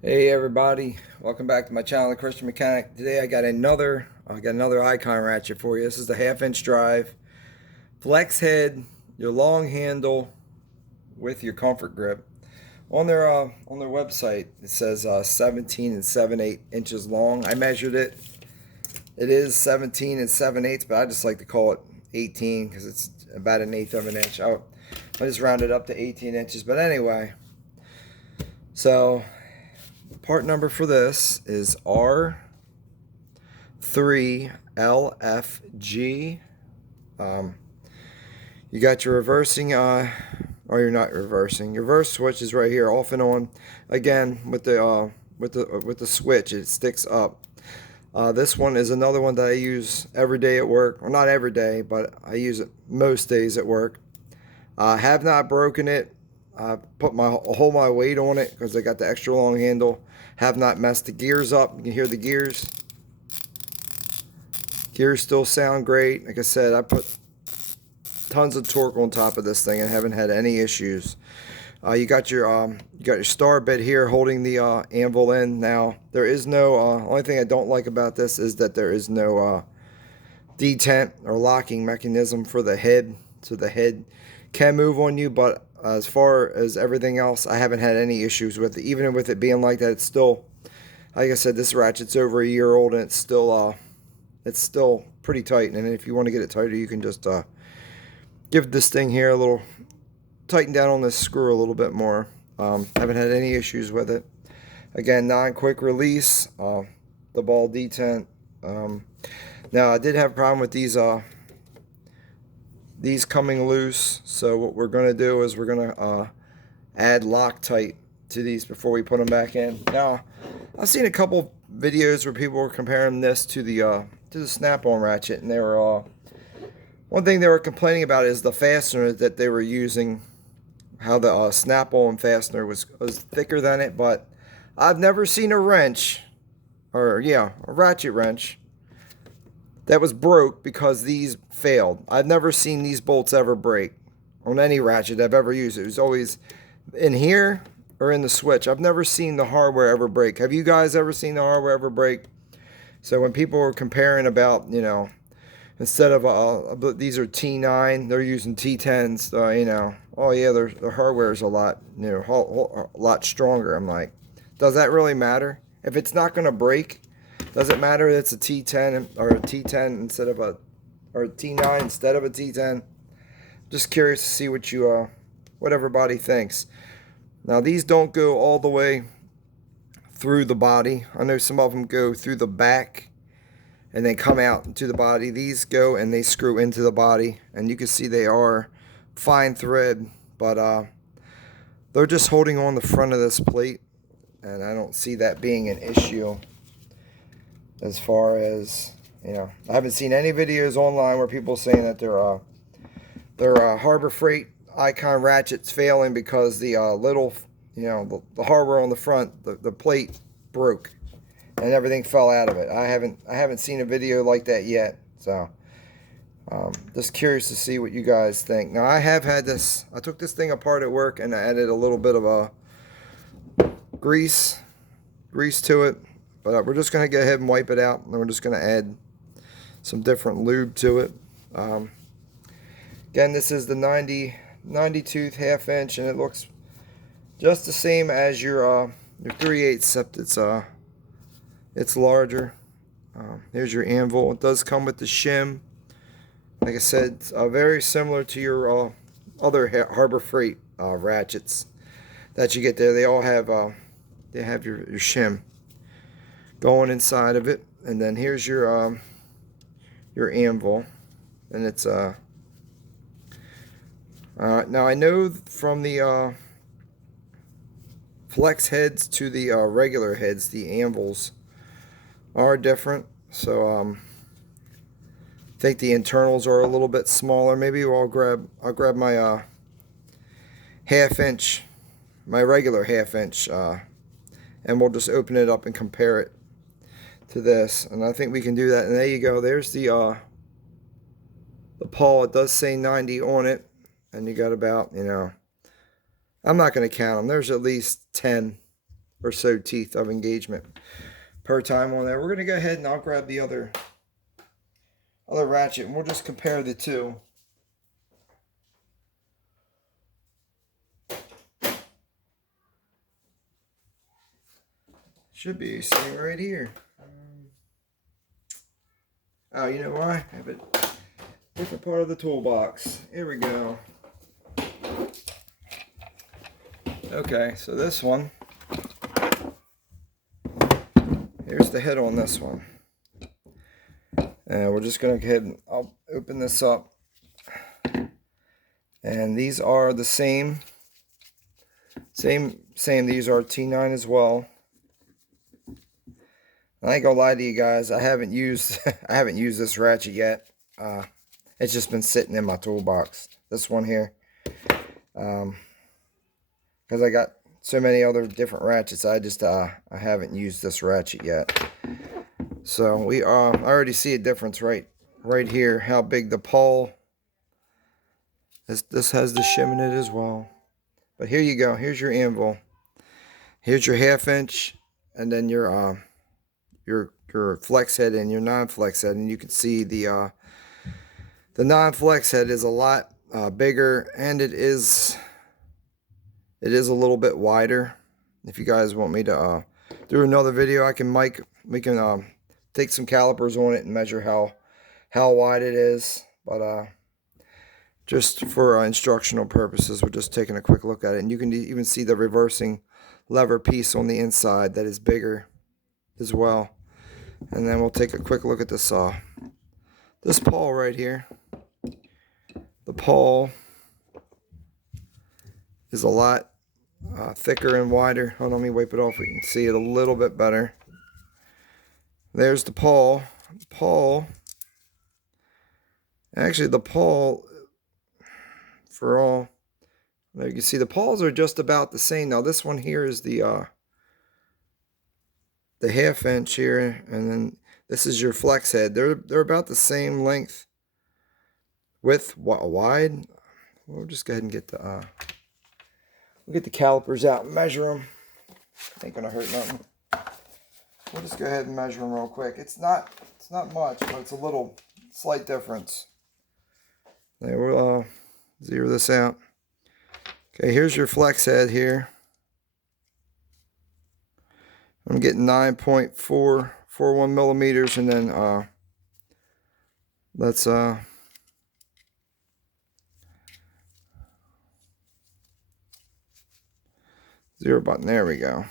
Hey everybody, welcome back to my channel, The Christian Mechanic. Today I got another icon ratchet for you. This is the 1/2 inch drive, flex head, your long handle with your comfort grip. On their website it says 17 and 7/8 inches long. I measured it. It is 17 and 7/8, but I just like to call it 18 because it's about an eighth of an inch. I just rounded up to 18 inches. But anyway, so part number for this is R3LFG. You got your reversing, or you're not reversing. Your reverse switch is right here, off and on. Again, with the switch, it sticks up. This one is another one that I use every day at work, or not every day, but I use it most days at work. I have not broken it. I put my weight on it because I got the extra long handle. Have not messed the gears up. You can hear the gears. Gears still sound great. Like I said, I put tons of torque on top of this thing and haven't had any issues. You got your star bit here holding the anvil in. Now there is no only thing I don't like about this is that there is no detent or locking mechanism for the head, so the head can move on you, but as far as everything else, I haven't had any issues with it. Even with it being like that, it's still, like I said, this ratchet's over a year old and it's still pretty tight. And if you want to get it tighter, you can just give this thing here a little tighten down on this screw a little bit more. Haven't had any issues with it. Again, non-quick release, the ball detent. Now I did have a problem with these coming loose, so what we're going to do is we're going to add Loctite to these before we put them back in. Now, I've seen a couple videos where people were comparing this to the snap-on ratchet, and they were one thing they were complaining about is the fastener that they were using, how the snap-on fastener was thicker than it, but I've never seen a wrench, or yeah, a ratchet wrench that was broke because these failed. I've never seen these bolts ever break on any ratchet I've ever used. It was always in here or in the switch. I've never seen the hardware ever break. Have you guys ever seen the hardware ever break? So when people were comparing about, instead of these are T9, they're using T10s. Oh yeah, their hardware is a lot, a lot stronger. I'm like, does that really matter? If it's not going to break, does it matter that it's a T10 or a T10 instead of or a T9 instead of a T10? Just curious to see what everybody thinks. Now these don't go all the way through the body. I know some of them go through the back and then come out into the body. These go and they screw into the body, and you can see they are fine thread, but they're just holding on the front of this plate, and I don't see that being an issue. As far as, I haven't seen any videos online where people are saying that their Harbor Freight Icon ratchet's failing because the little, the hardware on the front, the plate broke and everything fell out of it. I haven't seen a video like that yet, so just curious to see what you guys think. Now I have had this. I took this thing apart at work and I added a little bit of a grease to it. But we're just going to go ahead and wipe it out, and then we're just going to add some different lube to it. Again, this is the 90 tooth 1/2 inch, and it looks just the same as your 3/8, except it's larger. Here's your anvil. It does come with the shim. Like I said, it's very similar to your other Harbor Freight ratchets that you get there. They all have your shim going inside of it, and then here's your anvil, and it's now I know from the flex heads to the regular heads, the anvils are different. So I think the internals are a little bit smaller. Maybe I'll grab my 1/2 inch, my regular 1/2 inch, and we'll just open it up and compare it to this, and I think we can do that. And there you go. There's the pawl. It does say 90 on it, and you got about, I'm not going to count them. There's at least 10 or so teeth of engagement per time on there. We're going to go ahead and I'll grab the other ratchet and we'll just compare the two. Should be sitting right here. Oh, you know why? I have it different part of the toolbox. Here we go. Okay, so this one, here's the head on this one. And we're just going to go ahead and I'll open this up. And these are the same. These are T9 as well. I ain't gonna lie to you guys, I haven't used this ratchet yet. It's just been sitting in my toolbox. This one here, because I got so many other different ratchets. I haven't used this ratchet yet. So I already see a difference right here. How big the pawl. This has the shim in it as well. But here you go. Here's your anvil. Here's your 1/2 inch, and then your flex head and your non-flex head, and you can see the non-flex head is a lot bigger, and it is a little bit wider. If you guys want me to do another video, we can take some calipers on it and measure how wide it is. But just for instructional purposes, we're just taking a quick look at it, and you can even see the reversing lever piece on the inside that is bigger as well. And then we'll take a quick look at this pawl right here. The pawl is a lot thicker and wider. Hold on, let me wipe it off. We can see it a little bit better. There's the pawl. Actually, the pawl, for all, you can see the pawls are just about the same. Now this one here is the 1/2 inch here, and then this is your flex head. They're about the same length, width, wide. We'll just go ahead and get we'll get the calipers out and measure them. Ain't gonna hurt nothing. We'll just go ahead and measure them real quick. It's not much, but it's a slight difference. There, we'll zero this out. Okay, here's your flex head here. I'm getting 9.441 millimeters, and then let's zero button. There we go.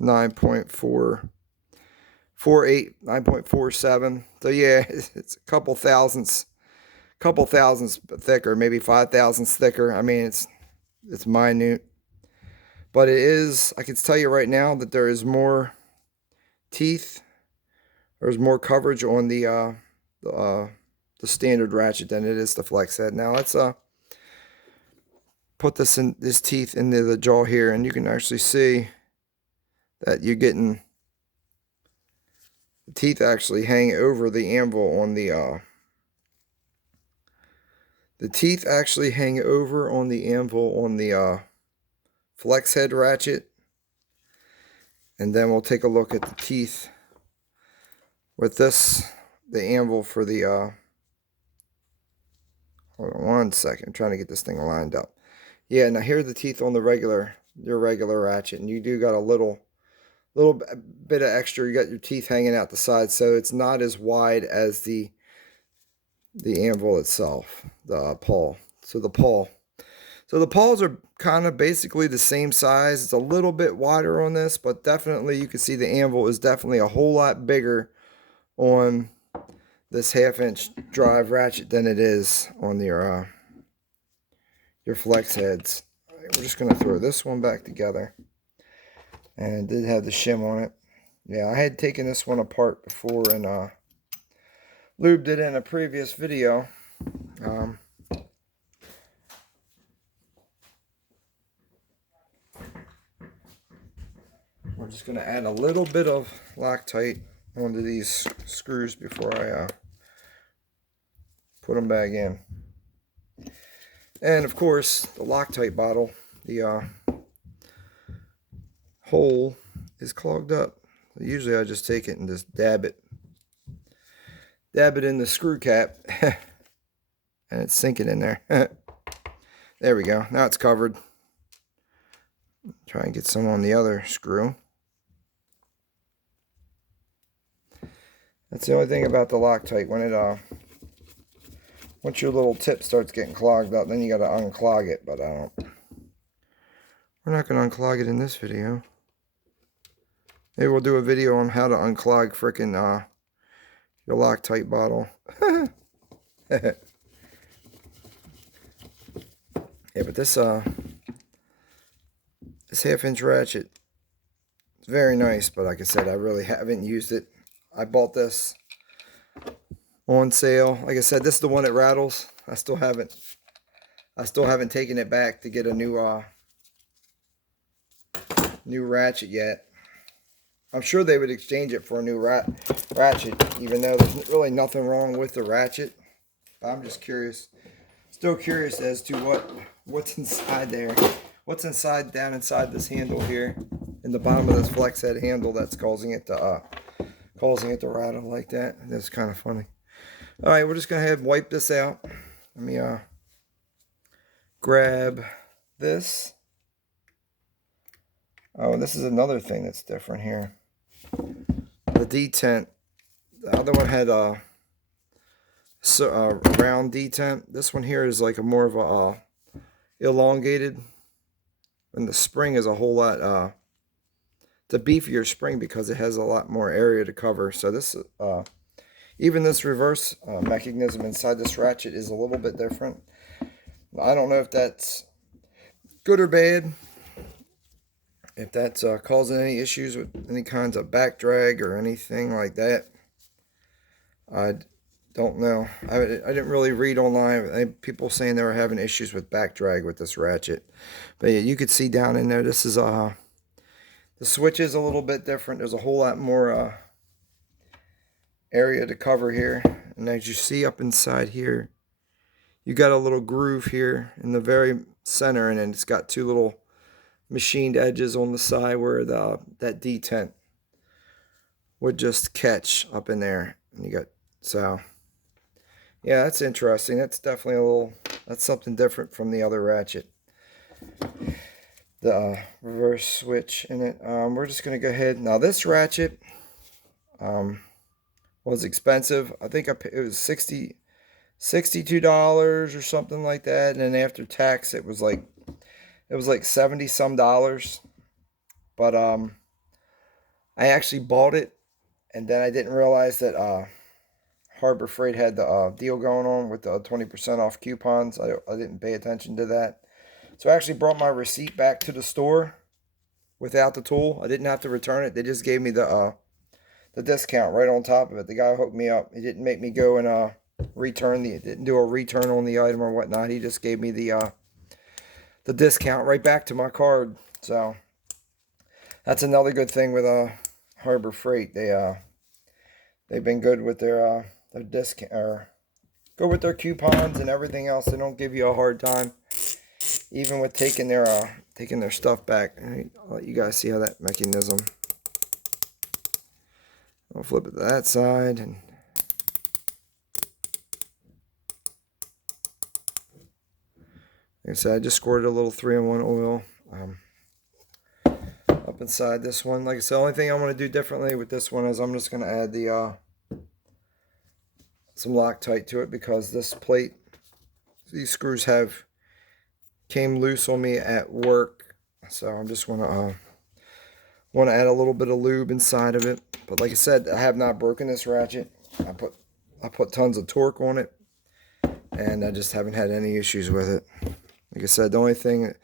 9.448, 9.47. So yeah, it's a couple thousandths thicker, maybe 5 thousandths thicker. I mean, it's minute, but it is. I can tell you right now that there is more teeth. There's more coverage on the standard ratchet than it is the flex head. Now let's put this teeth into the jaw here, and you can actually see that you're getting the teeth actually hang over the anvil on the teeth actually hang over on the anvil on the flex head ratchet. And then we'll take a look at the teeth with the anvil for the hold on one second, I'm trying to get this thing lined up. Yeah, now here are the teeth on your regular ratchet, and you do got a little bit of extra. You got your teeth hanging out the side, so it's not as wide as the anvil itself, the pawl. So the pawls are kind of basically the same size. It's a little bit wider on this, but definitely you can see the anvil is definitely a whole lot bigger on this 1/2 inch drive ratchet than it is on your flex heads. Right, we're just going to throw this one back together. And it did have the shim on it. Yeah, I had taken this one apart before and lubed it in a previous video. We're just going to add a little bit of Loctite onto these screws before I put them back in. And of course, the Loctite bottle, the hole is clogged up. Usually I just take it and just dab it in the screw cap and it's sinking in there. There we go. Now it's covered. Try and get some on the other screw. That's the only thing about the Loctite. When it once your little tip starts getting clogged up, then you got to unclog it. But we're not going to unclog it in this video. Maybe we'll do a video on how to unclog frickin' your Loctite bottle. Yeah, but this 1/2-inch ratchet is very nice, but like I said, I really haven't used it. I bought this on sale. Like I said, this is the one that rattles. I still haven't taken it back to get a new ratchet yet. I'm sure they would exchange it for a new ratchet, even though there's really nothing wrong with the ratchet. I'm just curious, still curious as to what's inside there. What's down inside this handle here, in the bottom of this flex head handle, that's causing it to rattle like that. That's kind of funny. All right, we're just gonna wipe this out. Let me grab this. Oh, this is another thing that's different here. The detent. The other one had a round detent. This one here is like a more of a elongated, and the spring is a whole lot. It's a beefier spring because it has a lot more area to cover. So this, even this reverse mechanism inside this ratchet is a little bit different. I don't know if that's good or bad. If that's causing any issues with any kinds of back drag or anything like that, I don't know. I didn't really read online. People saying they were having issues with back drag with this ratchet. But yeah, you could see down in there, this is the switch is a little bit different. There's a whole lot more area to cover here. And as you see up inside here, you got a little groove here in the very center, and then it's got two little machined edges on the side where that detent would just catch up in there. And you got, so yeah, that's interesting. That's definitely that's something different from the other ratchet. The reverse switch in it. We're just gonna go ahead. Now this ratchet was expensive. I think it was $62 or something like that, and then after tax it was like 70 some dollars. But I actually bought it, and then I didn't realize that Harbor Freight had the deal going on with the 20% off coupons. I didn't pay attention to that. So I actually brought my receipt back to the store without the tool. I didn't have to return it. They just gave me the discount right on top of it. The guy hooked me up. He didn't make me go and didn't do a return on the item or whatnot. He just gave me the discount right back to my card. So that's another good thing with Harbor Freight. They've been good with their discount, or good with their coupons and everything else. They don't give you a hard time, even with taking their stuff back. I'll let you guys see how that mechanism. I'll flip it to that side, and like I said, I just squirted a little 3-in-1 oil up inside this one. Like I said, the only thing I'm going to do differently with this one is I'm just going to add some Loctite to it, because this plate, these screws came loose on me at work. So I'm just want to add a little bit of lube inside of it. But like I said, I have not broken this ratchet. I put tons of torque on it, and I just haven't had any issues with it. Like I said, the only thing that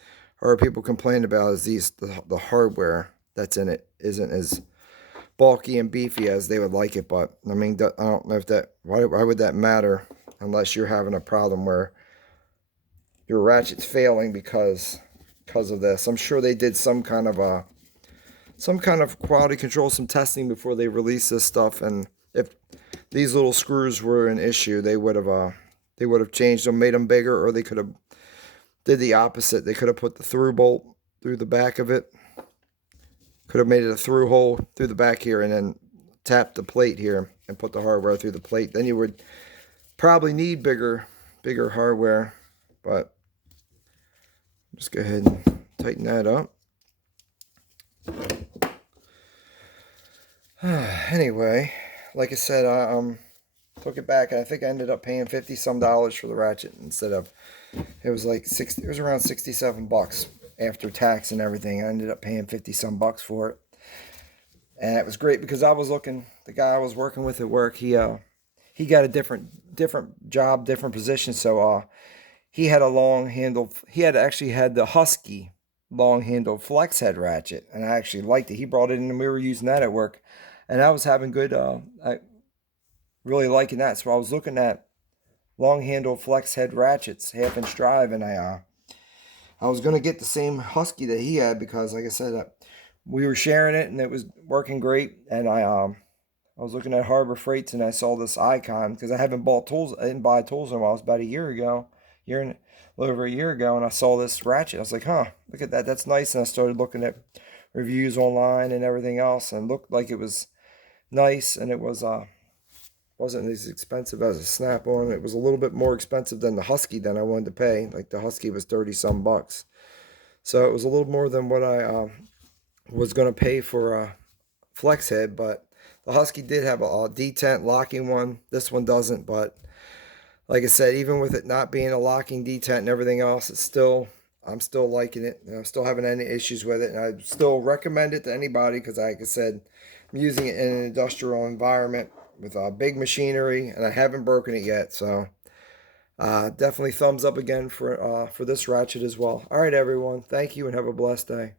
people complain about is the hardware that's in it isn't as bulky and beefy as they would like it. But I mean, I don't know if why would that matter unless you're having a problem where your ratchet's failing because of this. I'm sure they did some kind of quality control, some testing before they released this stuff. And if these little screws were an issue, they would have changed them, made them bigger, or they could have did the opposite. They could have put the through bolt through the back of it Could have made it a through hole through the back here and then tap the plate here and put the hardware through the plate. Then you would probably need bigger hardware, but just go ahead and tighten that up. Anyway, like I said, I took it back, and I think I ended up paying $50 some for the Ratchet instead of, it was like it was around 67 bucks after tax and everything. I ended up paying 50 some bucks for it, and it was great because I was looking. The guy I was working with at work, he got a different job, different position, so he had a long handle. He actually had the Husky long handle flex head ratchet, and I actually liked it. He brought it in, and we were using that at work, and I was having good. I really liking that, so I was looking at long handle flex head ratchets, 1/2 inch drive, and I was gonna get the same Husky that he had because, like I said, we were sharing it, and it was working great. And I was looking at Harbor Freights, and I saw this icon because I haven't bought tools. I didn't buy tools in a while. It was about a year ago, a little over a year ago, and I saw this ratchet. I was like, huh, look at that. That's nice. And I started looking at reviews online and everything else, and it looked like it was nice, and it wasn't as expensive as a Snap-on. It was a little bit more expensive than the Husky than I wanted to pay. Like the Husky was 30 some bucks, so it was a little more than what I was going to pay for a flex head. But the Husky did have a detent locking one. This one doesn't, but like I said, even with it not being a locking detent and everything else, I'm still liking it. I'm still having any issues with it, and I still recommend it to anybody because, like I said, I'm using it in an industrial environment with big machinery, and I haven't broken it yet. So definitely thumbs up again for this ratchet as well. All right, everyone. Thank you, and have a blessed day.